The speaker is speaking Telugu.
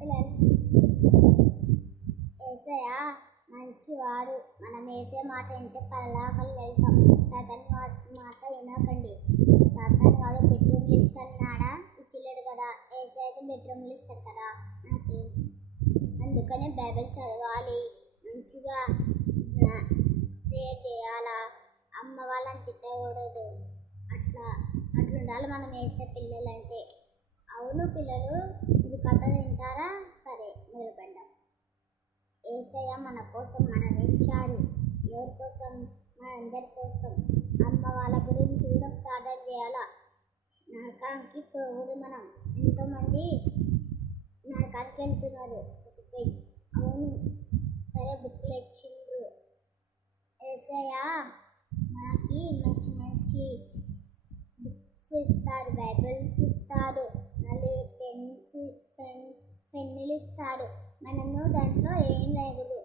పిల్లలు యేసయ్య మంచివాడు. మనం వేసే మాట వింటే పరలోకాలు వెళ్తాం. సాతాను మాట వినకండి. సాతాను వాడు బెడ్రూమ్లు ఇస్తున్నాడా, ఇచ్చలేడు కదా. యేసయ్యకి బెడ్రూమ్లు ఇస్తాడు కదా నాకు. అందుకనే బైబిల్ చదవాలి, మంచిగా ప్రేయర్ చేయాలా, అమ్మ వాళ్ళని తిట్టకూడదు. అట్లుండాలి మనం వేసే పిల్లలంటే. అవును పిల్లలు, ఇది కథ వింటారా? సరే మొదలుపెడదాం. యేసయ్య మన కోసం మరణించాడు. ఎవరి కోసం? మనందరి కోసం. అమ్మ వాళ్ళ గురించి కూడా ప్రార్థన చేయాలా. నరకానికి పోకూడదు మనం. ఎంతోమంది నరకానికి వెళ్తున్నారు చచ్చిపోయి. అవును, సరే బుక్లు ఇచ్చిండ్రు. యేసయ్య మనకి మంచి మంచి బుక్స్ ఇస్తారు, బైబిల్స్ ఇస్తారు, మళ్ళీ పెన్నులు ఇస్తారు. మనము దాంట్లో ఏం రాయకూడదు,